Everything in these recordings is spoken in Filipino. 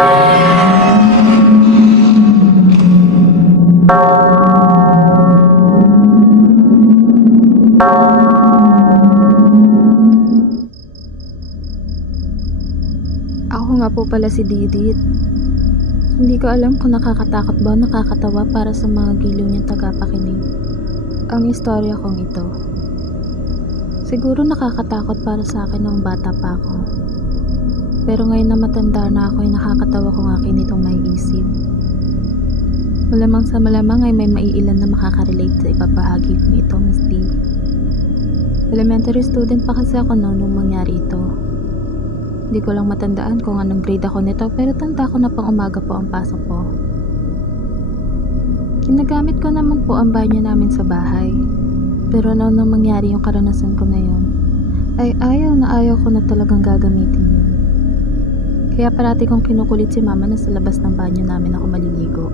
Ako nga po pala si Didit. Hindi ko alam kung nakakatakot ba o nakakatawa para sa mga giliw niyang tagapakinig ang istorya kong ito. Siguro nakakatakot para sa akin noong bata pa ako. Pero ngayon na matanda na ako ay nakakatawa kung akin itong maiisip. Malamang sa malamang ay may maiilan na makaka-relate sa ipapahagi kong ito, Miss D. Elementary student pa kasi ako noon nung mangyari ito. Hindi ko lang matandaan kung anong grade ako nito, pero tanda ko na pang umaga po ang pasok ko. Ginagamit ko naman po ang banyo namin sa bahay. Pero nung mangyari yung karanasan ko na yun, ay ayaw ko na talagang gagamitin yun. Kaya parati kong kinukulit si mama na sa labas ng banyo namin ako maliligo.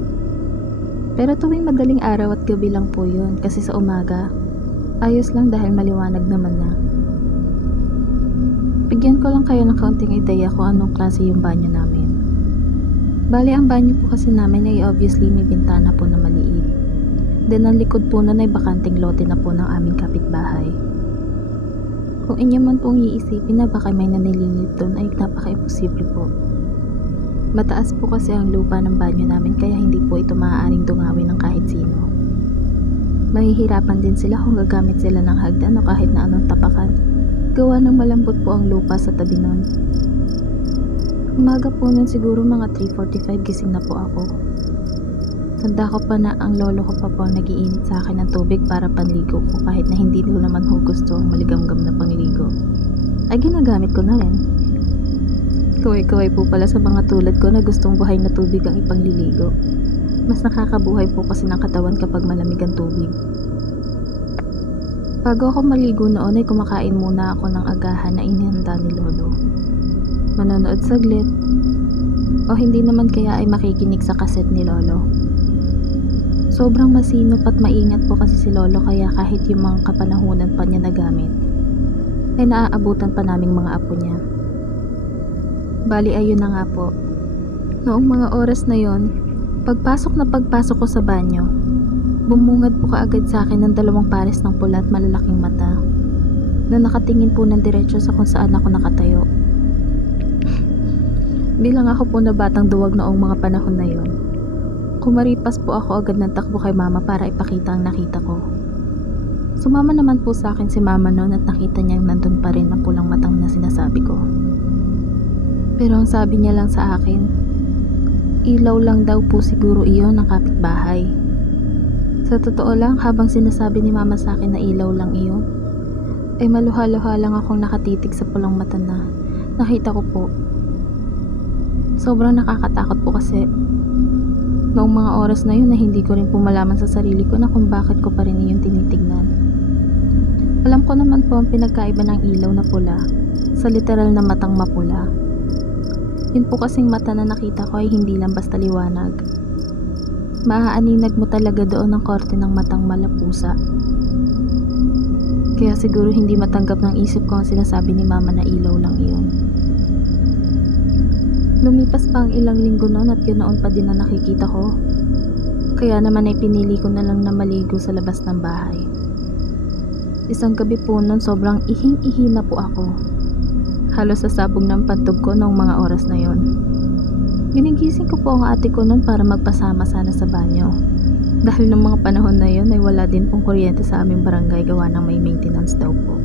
Pero tuwing madaling araw at gabi lang po yun, kasi sa umaga, ayos lang dahil maliwanag naman na. Bigyan ko lang kayo ng kaunting ideya kung anong klase yung banyo namin. Bali, ang banyo po kasi namin ay obviously may bintana po na maliit. Then ang likod po nun ay bakanting lote na po ng aming kapitbahay. Kung inyo man pong iisipin na baka may nanililip doon ay napaka-imposible po. Mataas po kasi ang lupa ng banyo namin kaya hindi po ito maaaring dungawin ng kahit sino. Mahihirapan din sila kung gagamit sila ng hagdan o kahit na anong tapakan. Gawa ng malambot po ang lupa sa tabi nun. Umaga po nun siguro mga 3:45 gising na po ako. Tanda ko pa na ang lolo ko pa po ang nag-iinit sa akin ng tubig para panligo ko kahit na hindi ko naman ho gusto ang maligamgam na pangligo. Ay ginagamit ko na rin. Kaway-kaway po pala sa mga tulad ko na gustong buhay na tubig ang ipangliligo. Mas nakakabuhay po kasi ng katawan kapag malamig ang tubig. Bago ako maligo noon ay kumakain muna ako ng agahan na inihanda ni lolo. Manonood saglit o hindi naman kaya ay makikinig sa kaset ni lolo. Sobrang masinop at maingat po kasi si lolo kaya kahit yung mga kapanahunan pa niya na gamit ay naaabutan pa naming mga apo niya. Bali ayun na nga po. Noong mga oras na yon, pagpasok ko sa banyo, bumungad po kaagad sa akin ng dalawang pares ng pula at malalaking mata na nakatingin po ng diretso sa kung saan ako nakatayo. Bilang ako po na batang duwag noong mga panahon na yon, kumaripas po ako agad ng takbo kay mama para ipakita ang nakita ko. Sumama naman po sa akin si mama noon at nakita niyang nandun pa rin ang pulang matang na sinasabi ko. Pero ang sabi niya lang sa akin, ilaw lang daw po siguro iyon ng kapitbahay. Sa totoo lang, habang sinasabi ni mama sa akin na ilaw lang iyon, ay maluha-luha lang akong nakatitig sa pulang mata na nakita ko po. Sobrang nakakatakot po kasi noong mga oras na yun na hindi ko rin po malaman sa sarili ko na kung bakit ko pa rin iyon tinitignan. Alam ko naman po ang pinagkaiba ng ilaw na pula sa literal na matang mapula. Yun po kasing mata na nakita ko ay hindi lang basta liwanag. Maaaninag mo talaga doon ang korte ng matang malapusa. Kaya siguro hindi matanggap ng isip ko ang sinasabi ni mama na ilaw lang iyon. Lumipas pa ang ilang linggo noon at yun noon pa din na nakikita ko. Kaya naman ay pinili ko na lang na maligo sa labas ng bahay. Isang gabi po noon sobrang ihing-ihi na po ako. Halos sasabog ng pantog ko noong mga oras na yon. Ginigising ko po ang ate ko noon para magpasama sana sa banyo. Dahil noong mga panahon na yon ay wala din pong kuryente sa aming barangay gawa ng may maintenance daw po.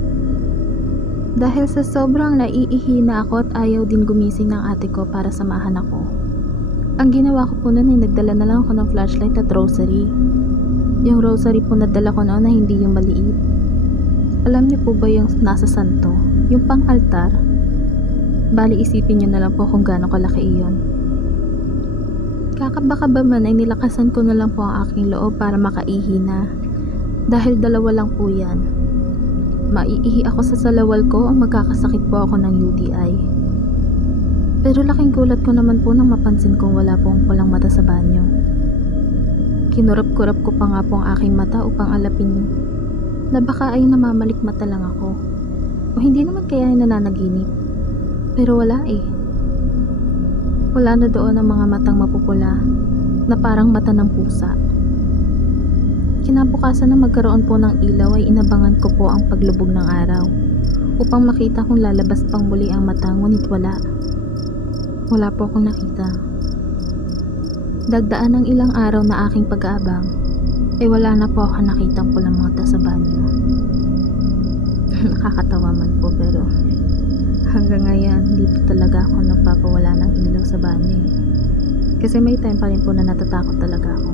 Dahil sa sobrang naiihi na ako at ayaw din gumising ng ate ko para samahan ako. Ang ginawa ko po noon ay nagdala na lang ako ng flashlight at rosary. Yung rosary po nadala ko noon na hindi yung maliit. Alam niyo po ba yung nasa santo? Yung pang-altar? Bali isipin niyo na lang po kung gaano kalaki iyon. Kakaba man ay nilakasan ko na lang po ang aking loob para makaihi na. Dahil dalawa lang po yan. Maiihi ako sa salawal ko o magkakasakit po ako ng UTI. Pero laking gulat ko naman po nang mapansin kong wala pong pulang mata sa banyo. Kinurap-kurap ko pa nga po ang aking mata upang alapin na baka ay namamalikmata lang ako. O hindi naman kaya ay nananaginip. Pero wala eh. Wala na doon ang mga matang mapupula na parang mata ng pusa. Kinabukasan na magkaroon po ng ilaw ay inabangan ko po ang paglubog ng araw upang makita kung lalabas pang muli ang mata, ngunit wala. Wala po akong nakita. Dagdaan ng ilang araw na aking pag-aabang, ay wala na po ako nakitang pulang mata sa banyo. Nakakatawa man po, pero hanggang ngayon hindi po talaga ako nagpapawala ng ilaw sa banyo. Kasi may time pa rin po na natatakot talaga ako.